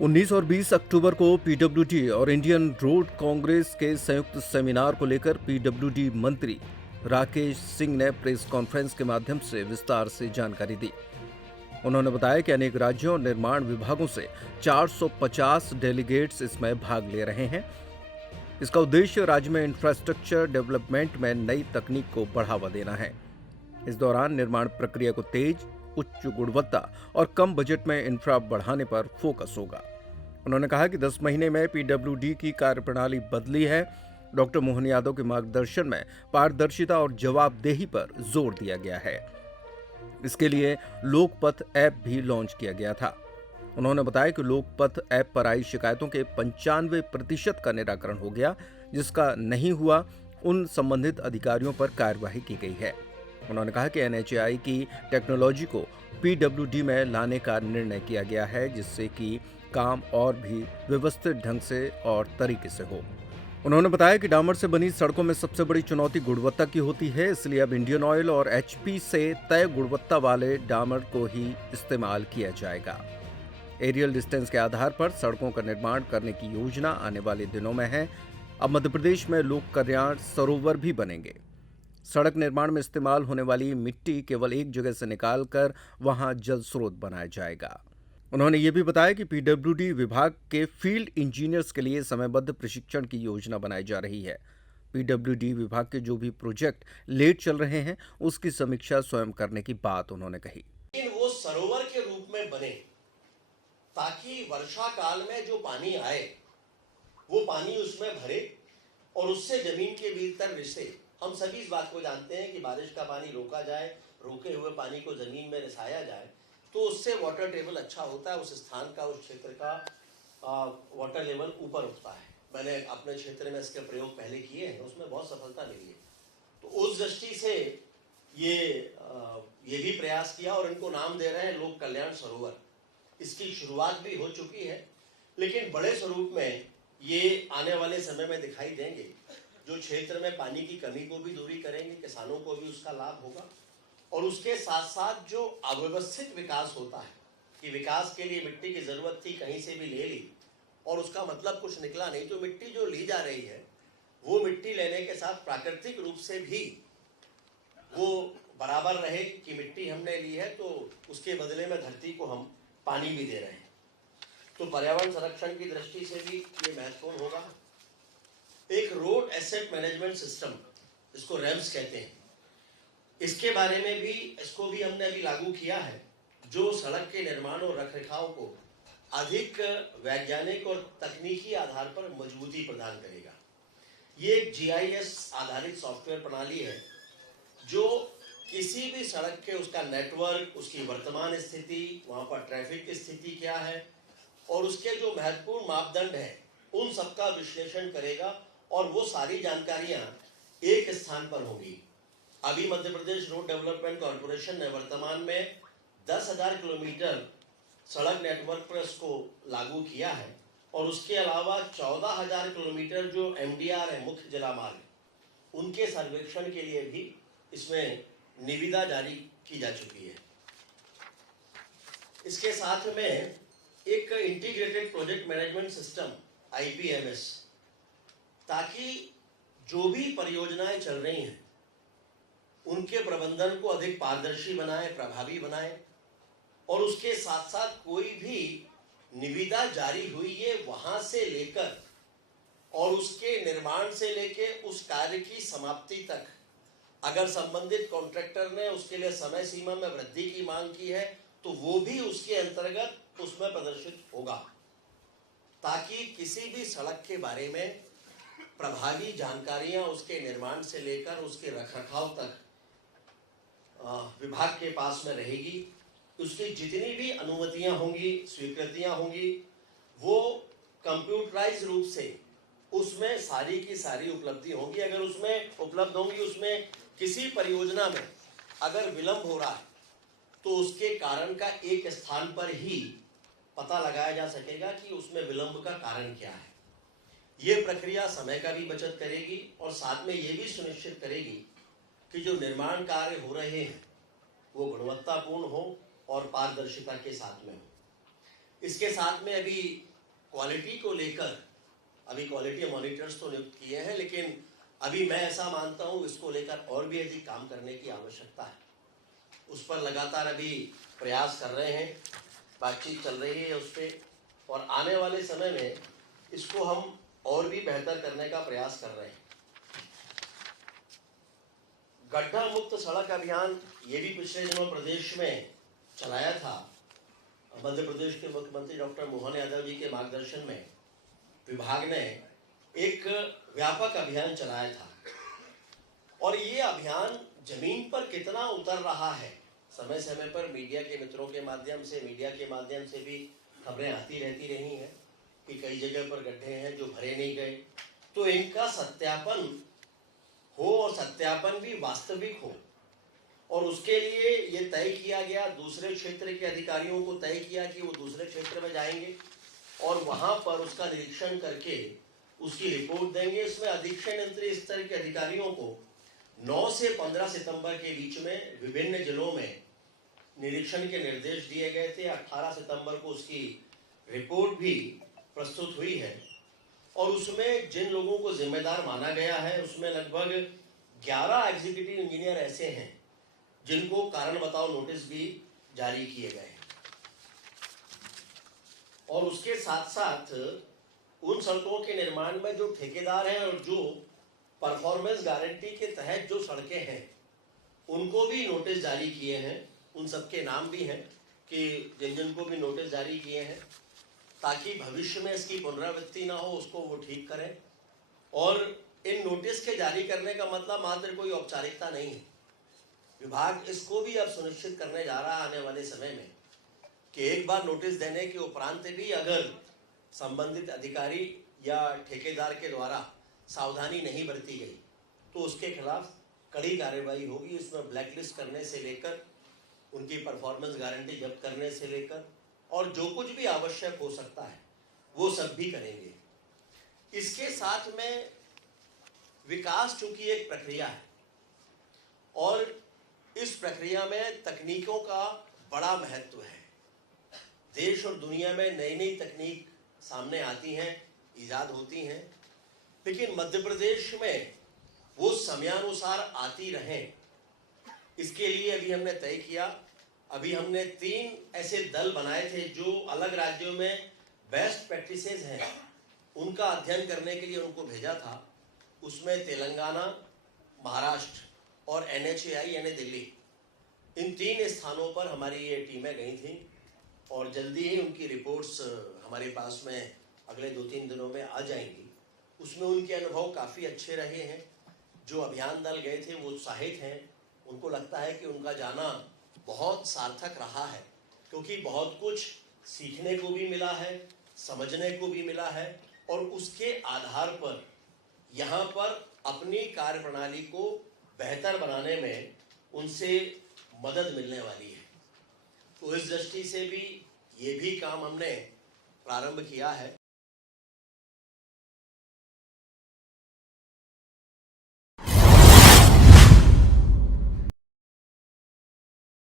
19 और 20 अक्टूबर को पीडब्ल्यूडी और इंडियन रोड कांग्रेस के संयुक्त सेमिनार को लेकर पीडब्ल्यूडी मंत्री राकेश सिंह ने प्रेस कॉन्फ्रेंस के माध्यम से विस्तार से जानकारी दी। उन्होंने बताया कि अनेक राज्यों और निर्माण विभागों से 450 डेलीगेट्स इसमें भाग ले रहे हैं। इसका उद्देश्य राज्य में इंफ्रास्ट्रक्चर डेवलपमेंट में नई तकनीक को बढ़ावा देना है। इस दौरान निर्माण प्रक्रिया को तेज, उच्च गुणवत्ता और कम बजट में इंफ्रा बढ़ाने पर फोकस होगा। उन्होंने कहा कि 10 महीने में पीडब्ल्यूडी की कार्यप्रणाली बदली है। डॉक्टर मोहन यादव के मार्गदर्शन में पारदर्शिता और जवाबदेही पर जोर दिया गया है। इसके लिए लोकपथ ऐप भी लॉन्च किया गया था। उन्होंने बताया कि लोकपथ ऐप पर आई शिकायतों के 95% का निराकरण हो गया। जिसका नहीं हुआ, उन संबंधित अधिकारियों पर कार्यवाही की गई है। उन्होंने कहा कि एनएचएआई की टेक्नोलॉजी को पीडब्ल्यूडी में लाने का निर्णय किया गया है, जिससे कि काम और भी व्यवस्थित ढंग से और तरीके से हो। उन्होंने बताया कि डामर से बनी सड़कों में सबसे बड़ी चुनौती गुणवत्ता की होती है, इसलिए अब इंडियन ऑयल और एचपी से तय गुणवत्ता वाले डामर को ही इस्तेमाल किया जाएगा। एरियल डिस्टेंस के आधार पर सड़कों का निर्माण करने की योजना आने वाले दिनों में है। अब मध्य प्रदेश में लोक कल्याण सरोवर भी बनेंगे। सड़क निर्माण में इस्तेमाल होने वाली मिट्टी केवल एक जगह से निकालकर वहां जल स्रोत बनाया जाएगा। उन्होंने ये भी बताया कि पीडब्ल्यूडी विभाग के फील्ड इंजीनियर्स के लिए समयबद्ध प्रशिक्षण की योजना बनाई जा रही है। पीडब्ल्यूडी विभाग के जो भी प्रोजेक्ट लेट चल रहे हैं, उसकी समीक्षा स्वयं करने की बात उन्होंने कही। लेकिन वो सरोवर के रूप में बने, ताकि वर्षा काल में जो पानी आए वो पानी उसमें भरे और उससे जमीन के भीतर रिसे। हम सभी इस बात को जानते हैं कि बारिश का पानी रोका जाए, रोके हुए पानी को जमीन में रिसाया जाए तो उससे वाटर टेबल अच्छा होता है, उस स्थान का, उस क्षेत्र का वाटर लेवल ऊपर उठता है। मैंने अपने क्षेत्र में इसके प्रयोग पहले किए हैं, उसमें बहुत सफलता मिली है। तो उस दृष्टि से ये भी प्रयास किया और इनको नाम दे रहे हैं लोक कल्याण सरोवर। इसकी शुरुआत भी हो चुकी है, लेकिन बड़े स्वरूप में ये आने वाले समय में दिखाई देंगे। जो क्षेत्र में पानी की कमी को भी दूरी करेंगे, किसानों को भी उसका लाभ होगा। और उसके साथ साथ जो अव्यवस्थित विकास होता है कि विकास के लिए मिट्टी की जरूरत थी, कहीं से भी ले ली और उसका मतलब कुछ निकला नहीं, तो मिट्टी जो ली जा रही है वो मिट्टी लेने के साथ प्राकृतिक रूप से भी वो बराबर रहे कि मिट्टी हमने ली है तो उसके बदले में धरती को हम पानी भी दे रहे हैं। तो पर्यावरण संरक्षण की दृष्टि से भी ये महत्वपूर्ण होगा। एक रोड एसेट मैनेजमेंट सिस्टम, इसको रेम्स कहते हैं, इसके बारे में भी, इसको भी हमने अभी लागू किया है, जो सड़क के निर्माण और रखरखाव को अधिक वैज्ञानिक और तकनीकी आधार पर मजबूती प्रदान करेगा। ये एक जीआईएस आधारित सॉफ्टवेयर प्रणाली है जो किसी भी सड़क के, उसका नेटवर्क, उसकी वर्तमान स्थिति, वहां पर ट्रैफिक की स्थिति क्या है और उसके जो महत्वपूर्ण मापदंड है, उन सबका विश्लेषण करेगा और वो सारी जानकारियां एक स्थान पर होंगी। अभी Madhya Pradesh road development corporation ने वर्तमान में 10,000 किलोमीटर सड़क नेटवर्क पर इसको लागू किया है और उसके अलावा 14,000 किलोमीटर जो एमडीआर है, मुख्य जिला मार्ग, उनके सर्वेक्षण के लिए भी इसमें निविदा जारी की जा चुकी है। इसके साथ में एक इंटीग्रेटेड प्रोजेक्ट मैनेजमेंट सिस्टम आईपीएमएस, ताकि जो भी परियोजनाएं चल रही हैं उनके प्रबंधन को अधिक पारदर्शी बनाए, प्रभावी बनाए और उसके साथ साथ कोई भी निविदा जारी हुई है वहां से लेकर और उसके निर्माण से लेकर उस कार्य की समाप्ति तक, अगर संबंधित कॉन्ट्रैक्टर ने उसके लिए समय सीमा में वृद्धि की मांग की है तो वो भी उसके अंतर्गत उसमें प्रदर्शित होगा, ताकि किसी भी सड़क के बारे में प्रभावी जानकारियां उसके निर्माण से लेकर उसके रखरखाव तक विभाग के पास में रहेगी। उसकी जितनी भी अनुमतियां होंगी, स्वीकृतियां होंगी, वो कंप्यूटराइज रूप से उसमें सारी की सारी उपलब्धि होंगी। अगर उसमें उपलब्ध होंगी, उसमें किसी परियोजना में अगर विलंब हो रहा है तो उसके कारण का एक स्थान पर ही पता लगाया जा सकेगा कि उसमें विलंब का कारण क्या है। ये प्रक्रिया समय का भी बचत करेगी और साथ में ये भी सुनिश्चित करेगी कि जो निर्माण कार्य हो रहे हैं वो गुणवत्तापूर्ण हो और पारदर्शिता के साथ में हो। इसके साथ में अभी क्वालिटी को लेकर अभी क्वालिटी मॉनिटर्स तो नियुक्त किए हैं, लेकिन अभी मैं ऐसा मानता हूं इसको लेकर और भी अधिक काम करने की आवश्यकता है। उस पर लगातार अभी प्रयास कर रहे हैं, बातचीत चल रही है उस पर, और आने वाले समय में इसको हम और भी बेहतर करने का प्रयास कर रहे हैं। गड्ढा मुक्त सड़क अभियान ये भी पिछले दिनों प्रदेश में चलाया था। मध्य प्रदेश के मुख्यमंत्री डॉक्टर मोहन यादव जी के मार्गदर्शन में विभाग ने एक व्यापक अभियान चलाया था, और ये अभियान जमीन पर कितना उतर रहा है, समय समय पर मीडिया के मित्रों के माध्यम से, मीडिया के माध्यम से भी खबरें आती रहती रही हैं कि कई जगह पर गड्ढे हैं जो भरे नहीं गए। तो इनका सत्यापन हो, और सत्यापन भी वास्तविक हो, और उसके लिए ये तय किया गया, दूसरे क्षेत्र के अधिकारियों को तय किया कि वो दूसरे क्षेत्र में जाएंगे और वहां पर उसका निरीक्षण करके उसकी रिपोर्ट देंगे। इसमें अधीक्षण स्तर के अधिकारियों को 9 से 15 सितंबर के बीच में विभिन्न जिलों में निरीक्षण के निर्देश दिए गए थे। 18 सितंबर को उसकी रिपोर्ट भी प्रस्तुत हुई है, और उसमें जिन लोगों को जिम्मेदार माना गया है उसमें लगभग 11 एग्जीक्यूटिव इंजीनियर ऐसे हैं जिनको कारण बताओ नोटिस भी जारी किए गए हैं। और उसके साथ साथ उन सड़कों के निर्माण में जो ठेकेदार हैं और जो परफॉर्मेंस गारंटी के तहत जो सड़कें हैं उनको भी नोटिस जारी किए हैं। उन सबके नाम भी हैं कि जिन जिन को भी नोटिस जारी किए हैं, ताकि भविष्य में इसकी पुनरावृत्ति ना हो, उसको वो ठीक करें। और इन नोटिस के जारी करने का मतलब मात्र कोई औपचारिकता नहीं है। विभाग इसको भी अब सुनिश्चित करने जा रहा है आने वाले समय में कि एक बार नोटिस देने के उपरांत भी अगर संबंधित अधिकारी या ठेकेदार के द्वारा सावधानी नहीं बरती गई तो उसके खिलाफ कड़ी कार्रवाई होगी। इसमें ब्लैकलिस्ट करने से लेकर उनकी परफॉर्मेंस गारंटी जब्त करने से लेकर और जो कुछ भी आवश्यक हो सकता है वो सब भी करेंगे। इसके साथ में विकास चूंकि एक प्रक्रिया है, और इस प्रक्रिया में तकनीकों का बड़ा महत्व है। देश और दुनिया में नई नई तकनीक सामने आती हैं, ईजाद होती हैं, लेकिन मध्य प्रदेश में वो समयानुसार आती रहें, इसके लिए अभी हमने तय किया। अभी हमने 3 ऐसे दल बनाए थे जो अलग राज्यों में बेस्ट प्रैक्टिसेस हैं उनका अध्ययन करने के लिए उनको भेजा था। उसमें तेलंगाना, महाराष्ट्र और NHAI यानी दिल्ली, इन 3 स्थानों पर हमारी ये टीमें गई थी, और जल्दी ही उनकी रिपोर्ट्स हमारे पास में अगले 2-3 दिनों में आ जाएंगी। उसमें उनके अनुभव काफ़ी अच्छे रहे हैं। जो अभियान दल गए थे वो उत्साहित हैं, उनको लगता है कि उनका जाना बहुत सार्थक रहा है, क्योंकि बहुत कुछ सीखने को भी मिला है, समझने को भी मिला है, और उसके आधार पर यहाँ पर अपनी कार्यप्रणाली को बेहतर बनाने में उनसे मदद मिलने वाली है। तो इस दृष्टि से भी ये भी काम हमने प्रारंभ किया है।